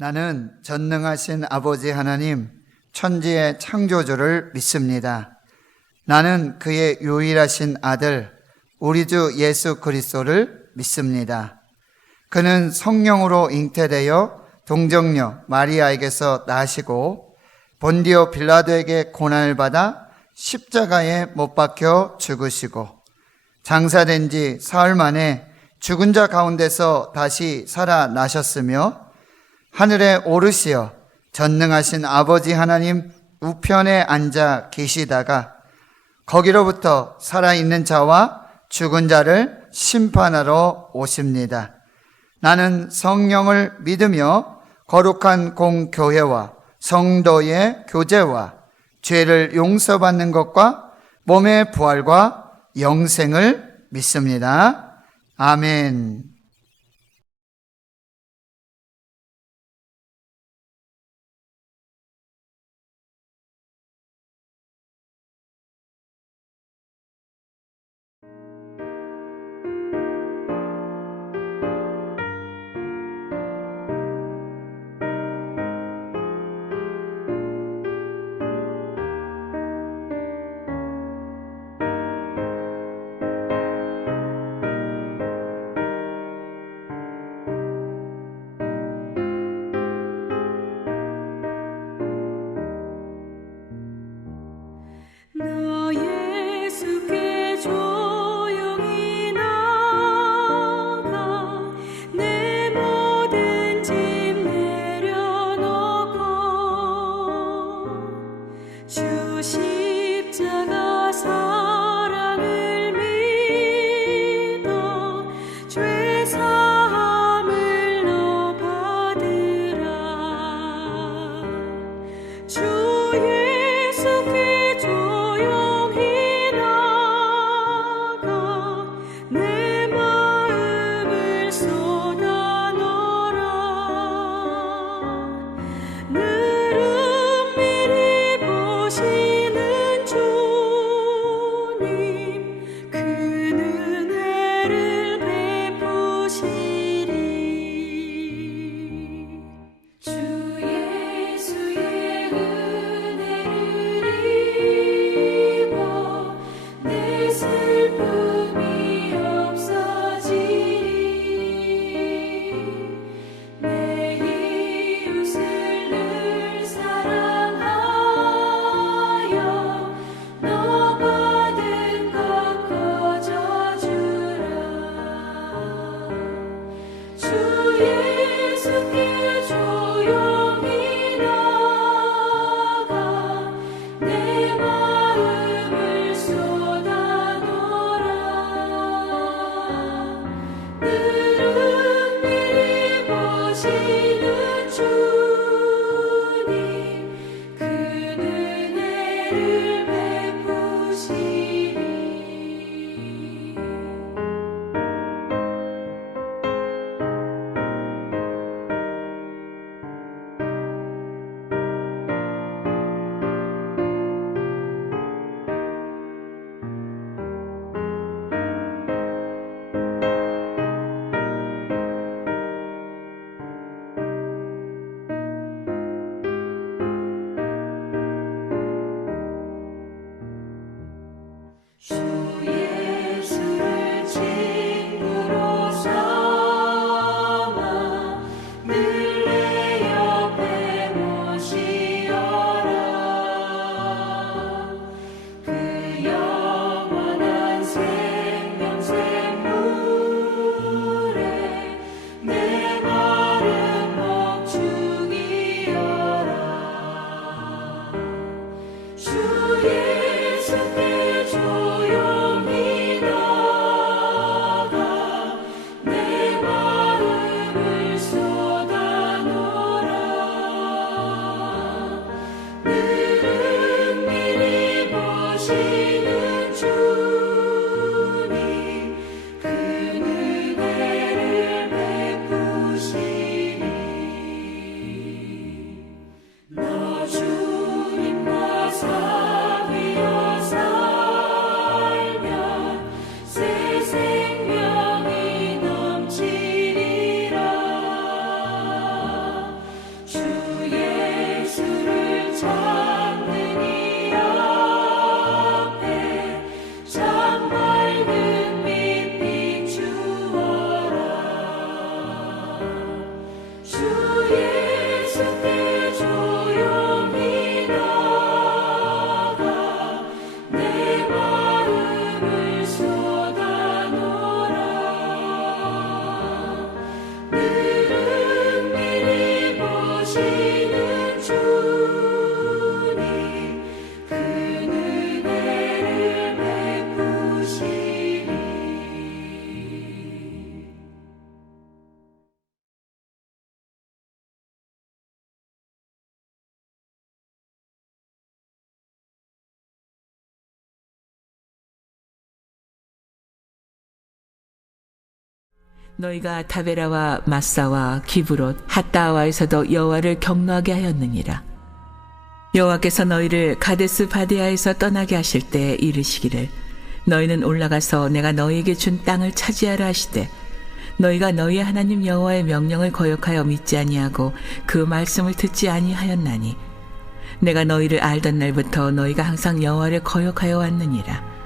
나는 전능하신 아버지 하나님, 천지의 창조주를 믿습니다. 나는 그의 유일하신 아들, 우리 주 예수 그리스도를 믿습니다. 그는 성령으로 잉태되어 동정녀 마리아에게서 나시고 본디오 빌라도에게 고난을 받아 십자가에 못 박혀 죽으시고 장사된 지 사흘 만에 죽은 자 가운데서 다시 살아나셨으며 하늘에 오르시어 전능하신 아버지 하나님 우편에 앉아 계시다가 거기로부터 살아있는 자와 죽은 자를 심판하러 오십니다. 나는 성령을 믿으며 거룩한 공교회와 성도의 교제와 죄를 용서받는 것과 몸의 부활과 영생을 믿습니다. 아멘. 너희가 다베라와 마사와 기브롯 핫다와에서도 여호와를 경노하게 하였느니라. 여호와께서 너희를 가데스 바데아에서 떠나게 하실 때 이르시기를 너희는 올라가서 내가 너희에게 준 땅을 차지하라 하시되 너희가 너희의 하나님 여호와의 명령을 거역하여 믿지 아니하고 그 말씀을 듣지 아니하였나니 내가 너희를 알던 날부터 너희가 항상 여호와를 거역하여 왔느니라.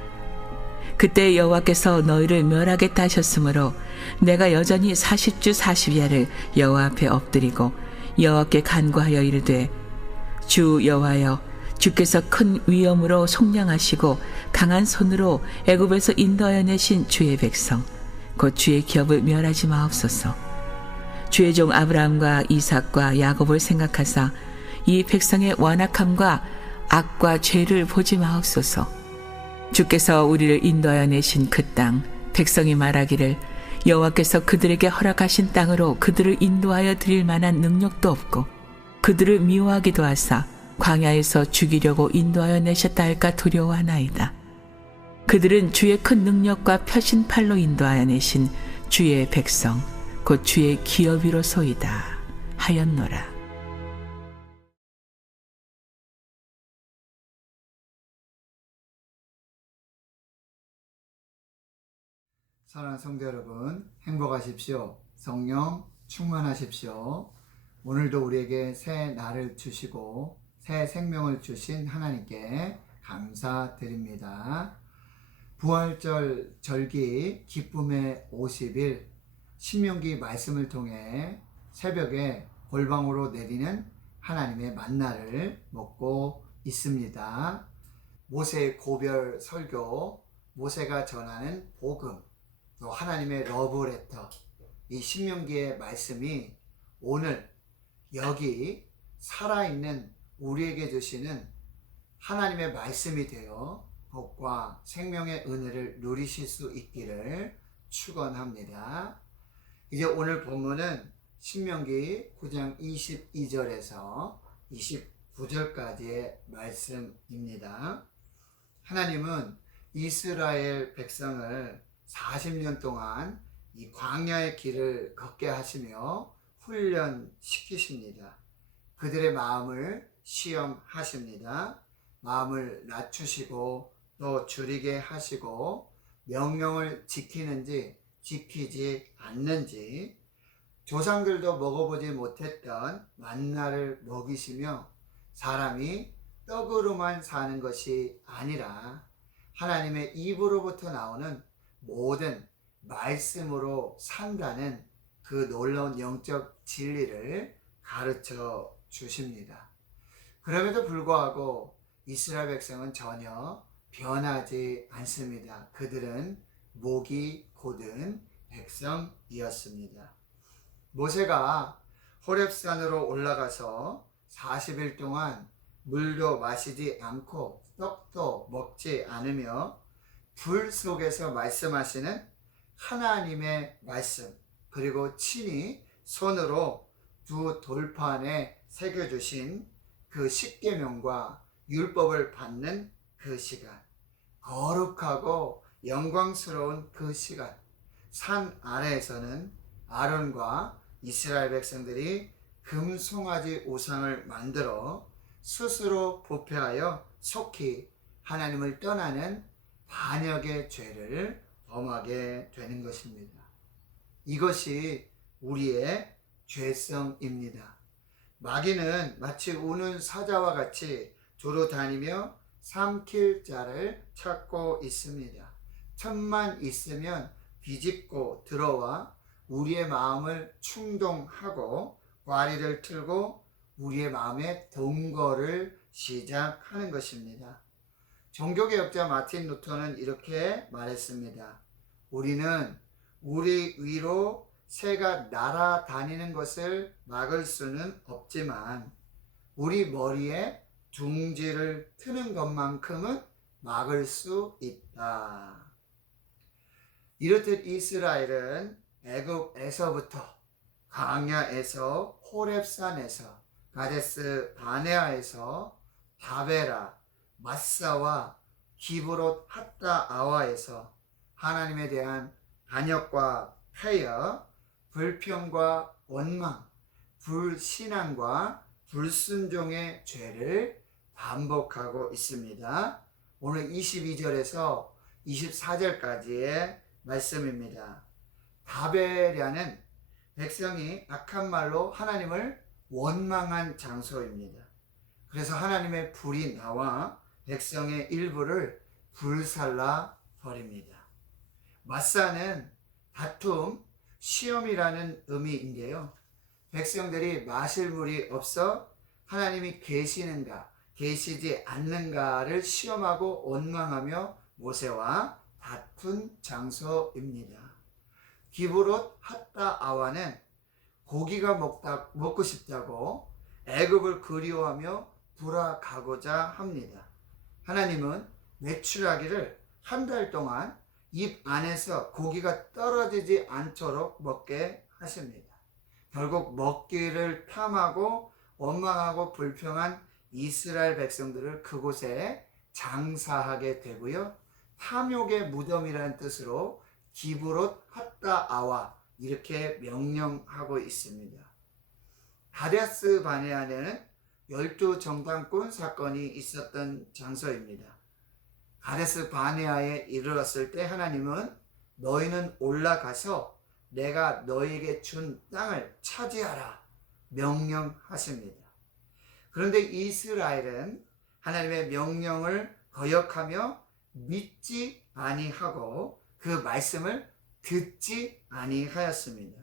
그때 여호와께서 너희를 멸하겠다 하셨으므로 내가 여전히 40주 40야를 여호와 앞에 엎드리고 여호와께 간구하여 이르되 주 여호와여 주께서 큰 위엄으로 속량하시고 강한 손으로 애굽에서 인도하여 내신 주의 백성 곧 주의 기업을 멸하지 마옵소서. 주의 종 아브라함과 이삭과 야곱을 생각하사 이 백성의 완악함과 악과 죄를 보지 마옵소서. 주께서 우리를 인도하여 내신 그 땅 백성이 말하기를 여호와께서 그들에게 허락하신 땅으로 그들을 인도하여 드릴 만한 능력도 없고 그들을 미워하기도 하사 광야에서 죽이려고 인도하여 내셨다 할까 두려워하나이다. 그들은 주의 큰 능력과 펴신 팔로 인도하여 내신 주의 백성 곧 주의 기업이로소이다 하였노라. 사랑하는 성도 여러분, 행복하십시오. 성령 충만하십시오. 오늘도 우리에게 새 날을 주시고 새 생명을 주신 하나님께 감사드립니다. 부활절 절기 기쁨의 50일 신명기 말씀을 통해 새벽에 골방으로 내리는 하나님의 만나를 먹고 있습니다. 모세의 고별 설교, 모세가 전하는 복음, 또 하나님의 러브레터, 이 신명기의 말씀이 오늘 여기 살아있는 우리에게 주시는 하나님의 말씀이 되어 복과 생명의 은혜를 누리실 수 있기를 축원합니다. 이제 오늘 본문은 신명기 9장 22절에서 29절까지의 말씀입니다. 하나님은 이스라엘 백성을 40년 동안 이 광야의 길을 걷게 하시며 훈련시키십니다. 그들의 마음을 시험하십니다. 마음을 낮추시고 또 줄이게 하시고 명령을 지키는지 지키지 않는지 조상들도 먹어보지 못했던 만나를 먹이시며 사람이 떡으로만 사는 것이 아니라 하나님의 입으로부터 나오는 모든 말씀으로 산다는 그 놀라운 영적 진리를 가르쳐 주십니다. 그럼에도 불구하고 이스라엘 백성은 전혀 변하지 않습니다. 그들은 목이 곧은 백성이었습니다. 모세가 호렙산으로 올라가서 40일 동안 물도 마시지 않고 떡도 먹지 않으며 불 속에서 말씀하시는 하나님의 말씀, 그리고 친히 손으로 두 돌판에 새겨주신 그 십계명과 율법을 받는 그 시간, 거룩하고 영광스러운 그 시간, 산 아래에서는 아론과 이스라엘 백성들이 금송아지 우상을 만들어 스스로 부패하여 속히 하나님을 떠나는 반역의 죄를 범하게 되는 것입니다. 이것이 우리의 죄성입니다. 마귀는 마치 우는 사자와 같이 두루 다니며 삼킬 자를 찾고 있습니다. 틈만 있으면 비집고 들어와 우리의 마음을 충동하고 꽈리를 틀고 우리의 마음에 동거를 시작하는 것입니다. 종교개혁자 마틴 루터는 이렇게 말했습니다. 우리는 우리 위로 새가 날아다니는 것을 막을 수는 없지만 우리 머리에 둥지를 트는 것만큼은 막을 수 있다. 이렇듯 이스라엘은 애굽에서부터 광야에서 호렙산에서 가데스 바네아에서 다베라 마사와 기브롯 핫다아와에서 하나님에 대한 반역과 폐역, 불평과 원망, 불신앙과 불순종의 죄를 반복하고 있습니다. 오늘 22절에서 24절까지의 말씀입니다. 다베랴는 백성이 악한 말로 하나님을 원망한 장소입니다. 그래서 하나님의 불이 나와 백성의 일부를 불살라 버립니다. 마사는 다툼, 시험이라는 의미인데요. 백성들이 마실 물이 없어 하나님이 계시는가, 계시지 않는가를 시험하고 원망하며 모세와 다툰 장소입니다. 기브롯 핫다아와는 고기가 먹고 싶다고 애굽을 그리워하며 돌아가고자 합니다. 하나님은 메추라기를 한 달 동안 입 안에서 고기가 떨어지지 않도록 먹게 하십니다. 결국 먹기를 탐하고 원망하고 불평한 이스라엘 백성들을 그곳에 장사하게 되고요. 탐욕의 무덤이라는 뜻으로 기브롯 핫다아와 이렇게 명령하고 있습니다. 가데스 바네아는 12정탐꾼 사건이 있었던 장소입니다. 가데스 바네아에 이르렀을 때 하나님은 너희는 올라가서 내가 너희에게 준 땅을 차지하라 명령하십니다. 그런데 이스라엘은 하나님의 명령을 거역하며 믿지 아니하고 그 말씀을 듣지 아니하였습니다.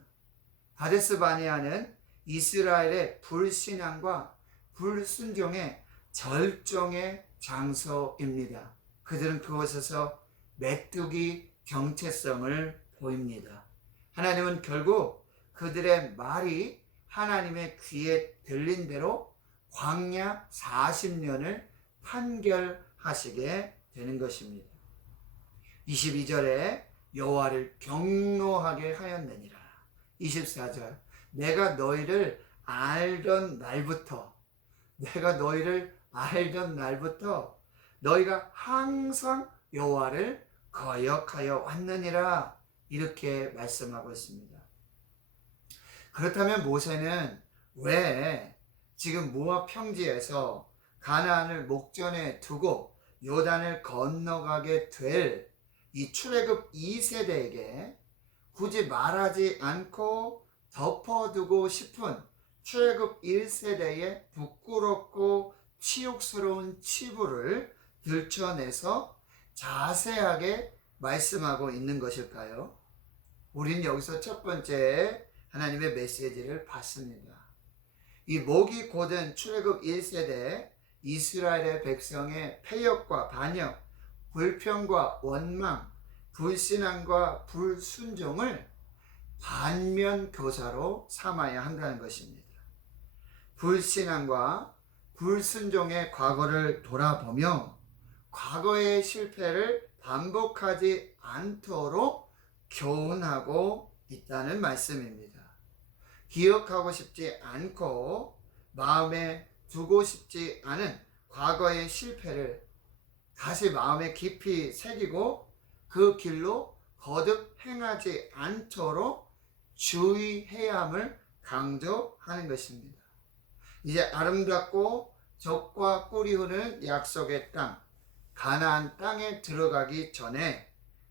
가데스 바네아는 이스라엘의 불신앙과 불순종의 절정의 장소입니다. 그들은 그곳에서 메뚜기 정체성을 보입니다. 하나님은 결국 그들의 말이 하나님의 귀에 들린 대로 광야 40년을 판결하시게 되는 것입니다. 22절에 여호와를 경노하게 하였느니라. 24절 내가 너희를 알던 날부터 너희가 항상 여호와를 거역하여 왔느니라 이렇게 말씀하고 있습니다. 그렇다면 모세는 왜 지금 모압 평지에서 가나안을 목전에 두고 요단을 건너가게 될 이 출애굽 2세대에게 굳이 말하지 않고 덮어두고 싶은 출애굽 1세대의 부끄럽고 치욕스러운 치부를 들춰내서 자세하게 말씀하고 있는 것일까요? 우리는 여기서 첫 번째 하나님의 메시지를 받습니다. 이 목이 곧은 출애굽 1세대 이스라엘의 백성의 패역과 반역, 불평과 원망, 불신앙과 불순종을 반면교사로 삼아야 한다는 것입니다. 불신앙과 불순종의 과거를 돌아보며 과거의 실패를 반복하지 않도록 교훈하고 있다는 말씀입니다. 기억하고 싶지 않고 마음에 두고 싶지 않은 과거의 실패를 다시 마음에 깊이 새기고 그 길로 거듭 행하지 않도록 주의해야 함을 강조하는 것입니다. 이제 아름답고 젖과 꿀이 흐르는 약속의 땅, 가나안 땅에 들어가기 전에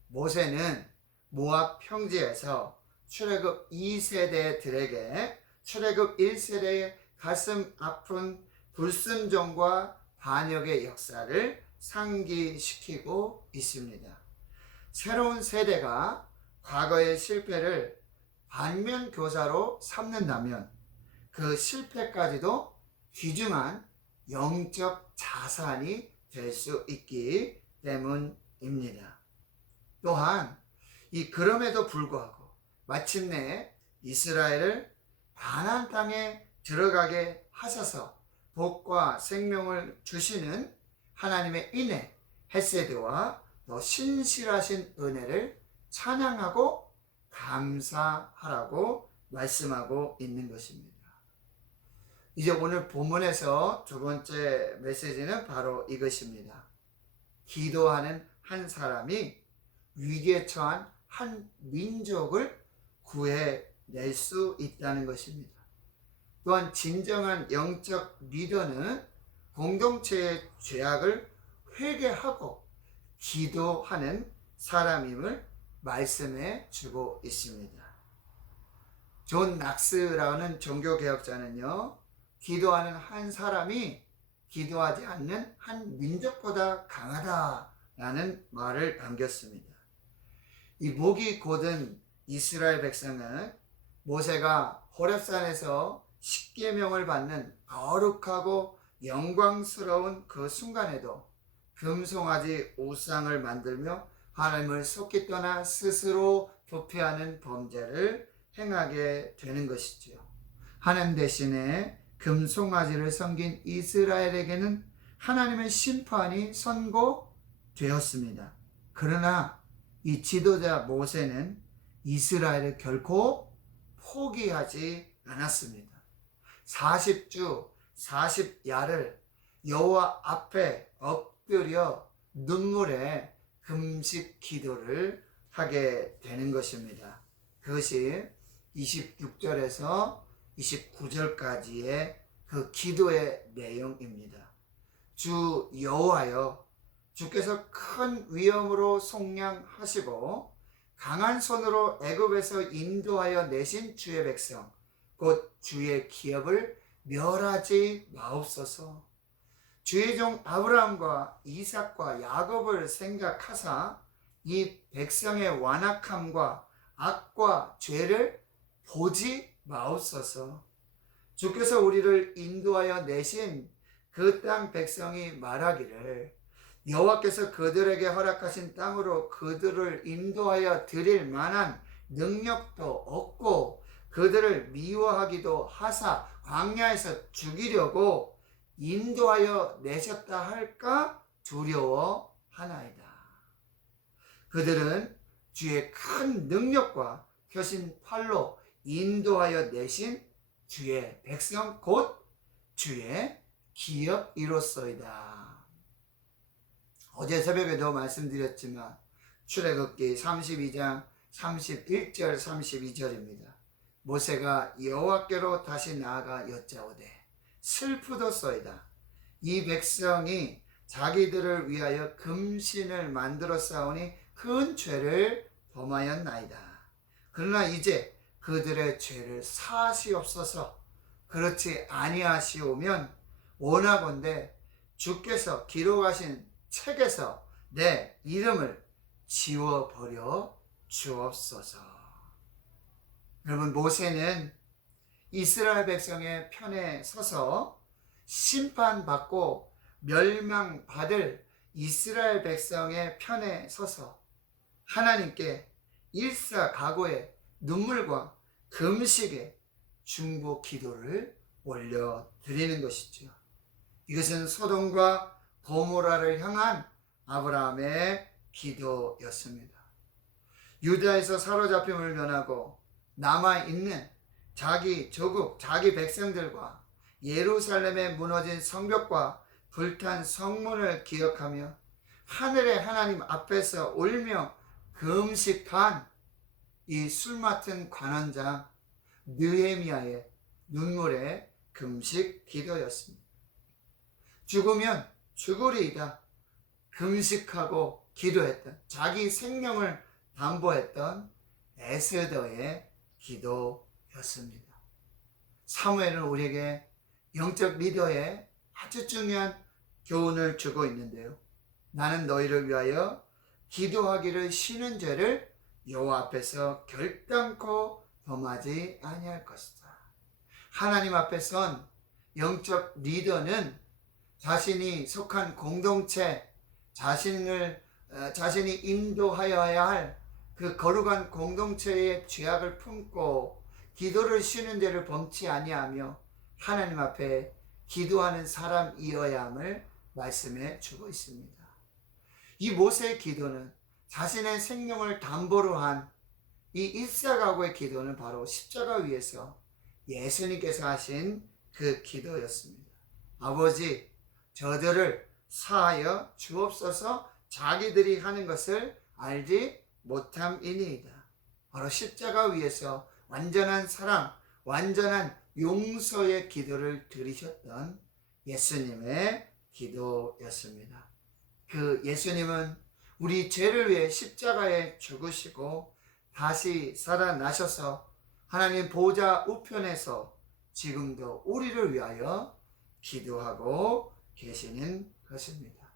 모세는 모압 평지에서 출애굽 2세대들에게 출애굽 1세대의 가슴 아픈 불순종과 반역의 역사를 상기시키고 있습니다. 새로운 세대가 과거의 실패를 반면교사로 삼는다면 그 실패까지도 귀중한 영적 자산이 될 수 있기 때문입니다. 또한 그럼에도 불구하고 마침내 이스라엘을 가나안 땅에 들어가게 하셔서 복과 생명을 주시는 하나님의 인애, 헤세드와 더 신실하신 은혜를 찬양하고 감사하라고 말씀하고 있는 것입니다. 이제 오늘 본문에서 두 번째 메시지는 바로 이것입니다. 기도하는 한 사람이 위기에 처한 한 민족을 구해낼 수 있다는 것입니다. 또한 진정한 영적 리더는 공동체의 죄악을 회개하고 기도하는 사람임을 말씀해 주고 있습니다. 존 낙스라는 종교개혁자는요, 기도하는 한 사람이 기도하지 않는 한 민족보다 강하다라는 말을 남겼습니다. 이 목이 곧은 이스라엘 백성은 모세가 호렙산에서 십계명을 받는 거룩하고 영광스러운 그 순간에도 금송아지 우상을 만들며 하나님을 속기 떠나 스스로 부패하는 범죄를 행하게 되는 것이지요. 하나님 대신에 금송아지를 섬긴 이스라엘에게는 하나님의 심판이 선고되었습니다. 그러나 이 지도자 모세는 이스라엘을 결코 포기하지 않았습니다. 40주 40야를 여호와 앞에 엎드려 눈물에 금식 기도를 하게 되는 것입니다. 그것이 26절에서 29절까지의 그 기도의 내용입니다. 주 여호와여, 주께서 큰 위엄으로 속량하시고 강한 손으로 애굽에서 인도하여 내신 주의 백성 곧 주의 기업을 멸하지 마옵소서. 주의 종 아브라함과 이삭과 야곱을 생각하사 이 백성의 완악함과 악과 죄를 보지 마옵소서. 주께서 우리를 인도하여 내신 그 땅 백성이 말하기를 여호와께서 그들에게 허락하신 땅으로 그들을 인도하여 드릴 만한 능력도 없고 그들을 미워하기도 하사 광야에서 죽이려고 인도하여 내셨다 할까 두려워하나이다. 그들은 주의 큰 능력과 펴신 팔로 인도하여 내신 주의 백성 곧 주의 기업이로소이다. 어제 새벽에도 말씀드렸지만 출애굽기 32장 31절 32절입니다. 모세가 여호와께로 다시 나아가 여짜오되 슬프도소이다. 이 백성이 자기들을 위하여 금신을 만들어 싸우니 큰 죄를 범하였나이다. 그러나 이제 그들의 죄를 사하시옵소서. 그렇지 아니하시오면 원하건대 주께서 기록하신 책에서 내 이름을 지워버려 주옵소서. 여러분, 모세는 이스라엘 백성의 편에 서서 심판받고 멸망받을 이스라엘 백성의 편에 서서 하나님께 일사각오의 눈물과 금식의 중보 기도를 올려드리는 것이죠. 이것은 소돔과 고모라를 향한 아브라함의 기도였습니다. 유다에서 사로잡힘을 면하고 남아있는 자기 조국, 자기 백성들과 예루살렘에 무너진 성벽과 불탄 성문을 기억하며 하늘의 하나님 앞에서 울며 금식한 이 술 맡은 관원장 느헤미야의 눈물의 금식 기도였습니다. 죽으면 죽으리이다 금식하고 기도했던, 자기 생명을 담보했던 에스더의 기도였습니다. 사무엘은 우리에게 영적 리더의 아주 중요한 교훈을 주고 있는데요. 나는 너희를 위하여 기도하기를 쉬는 죄를 여호와 앞에서 결단코 범하지 아니할 것이다. 하나님 앞에 선 영적 리더는 자신이 속한 공동체, 자신이 인도하여야 할 그 거룩한 공동체의 죄악을 품고 기도를 쉬는 죄를 범치 아니하며 하나님 앞에 기도하는 사람이어야 함을 말씀해 주고 있습니다. 이 모세의 기도는 자신의 생명을 담보로 한 이 일사각오의 기도는 바로 십자가 위에서 예수님께서 하신 그 기도였습니다. 아버지, 저들을 사하여 주옵소서. 자기들이 하는 것을 알지 못함이니이다. 바로 십자가 위에서 완전한 사랑, 완전한 용서의 기도를 드리셨던 예수님의 기도였습니다. 그 예수님은 우리 죄를 위해 십자가에 죽으시고 다시 살아나셔서 하나님 보좌 우편에서 지금도 우리를 위하여 기도하고 계시는 것입니다.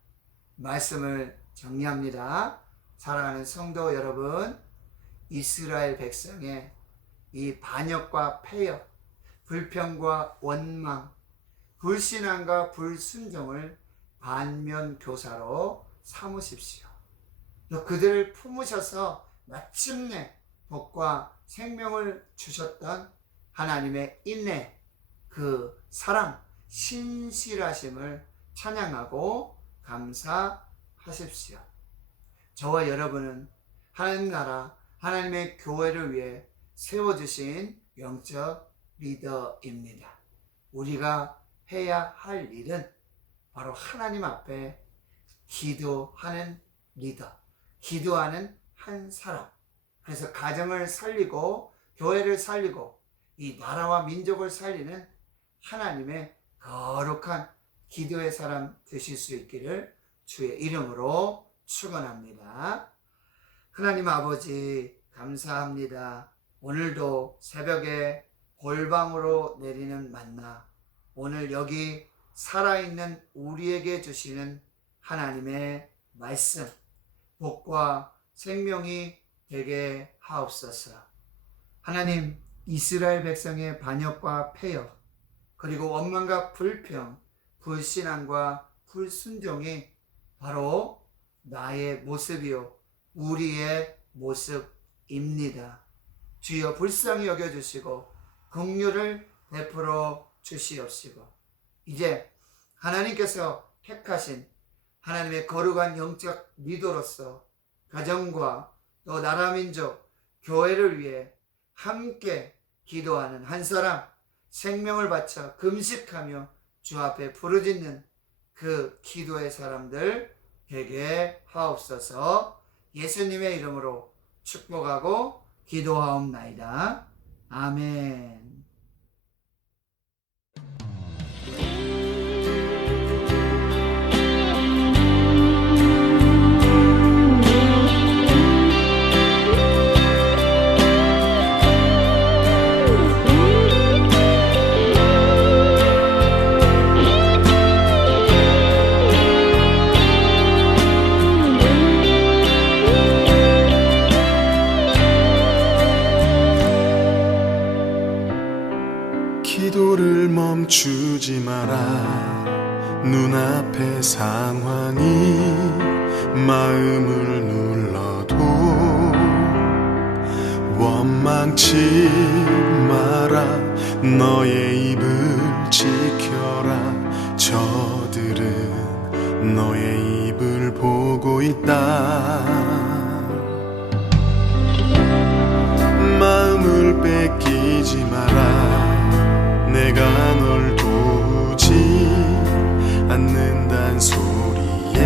말씀을 정리합니다. 사랑하는 성도 여러분, 이스라엘 백성의 이 반역과 폐역, 불평과 원망, 불신앙과 불순종을 반면교사로 삼으십시오. 또 그들을 품으셔서 마침내 복과 생명을 주셨던 하나님의 인내, 그 사랑, 신실하심을 찬양하고 감사하십시오. 저와 여러분은 하나님 나라, 하나님의 교회를 위해 세워주신 영적 리더입니다. 우리가 해야 할 일은 바로 하나님 앞에 기도하는 리더, 기도하는 한 사람. 그래서 가정을 살리고 교회를 살리고 이 나라와 민족을 살리는 하나님의 거룩한 기도의 사람 되실 수 있기를 주의 이름으로 축원합니다. 하나님 아버지 감사합니다. 오늘도 새벽에 골방으로 내리는 만나, 오늘 여기 살아있는 우리에게 주시는 하나님의 말씀, 복과 생명이 되게 하옵소서. 하나님, 이스라엘 백성의 반역과 폐역, 그리고 원망과 불평, 불신앙과 불순종이 바로 나의 모습이요 우리의 모습입니다. 주여 불쌍히 여겨주시고 긍휼을 베풀어 주시옵시고, 이제 하나님께서 택하신 하나님의 거룩한 영적 리더로서 가정과 또 나라 민족 교회를 위해 함께 기도하는 한 사람, 생명을 바쳐 금식하며 주 앞에 부르짖는 그 기도의 사람들 되게 하옵소서. 예수님의 이름으로 축복하고 기도하옵나이다. 아멘. 기도를 멈추지 마라. 눈앞의 상황이 마음을 눌러도 원망치 마라. 너의 입을 지켜라. 저들은 너의 입을 보고 있다. 마음을 뺏기지 마라. 내가 널 도우지 않는단 소리에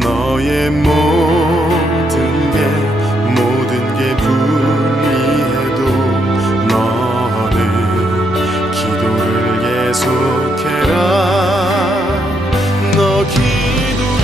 너의 모든 게 불리해도 너는 기도를 계속해라. 너 기도를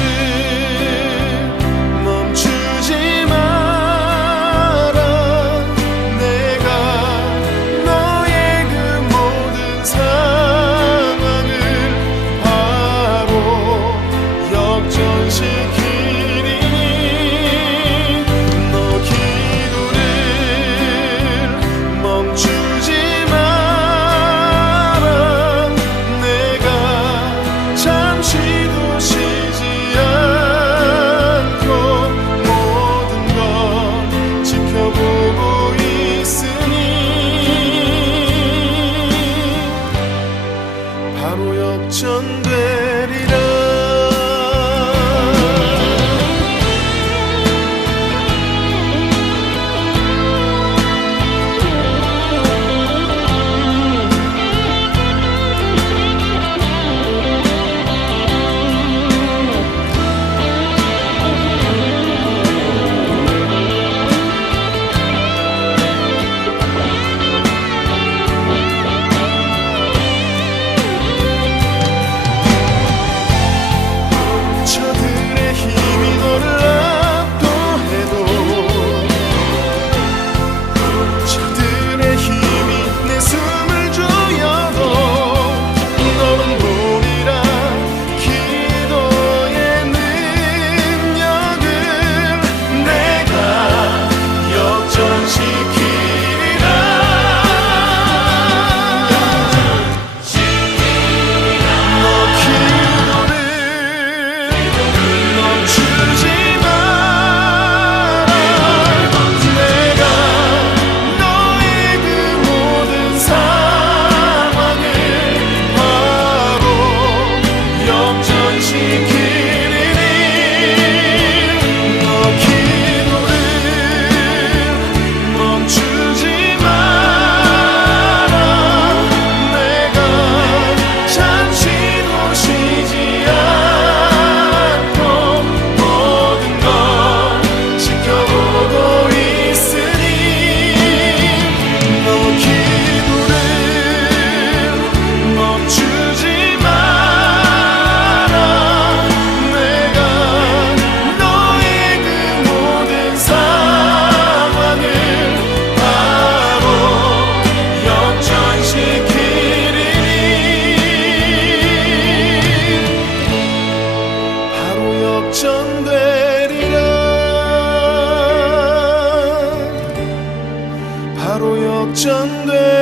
역전돼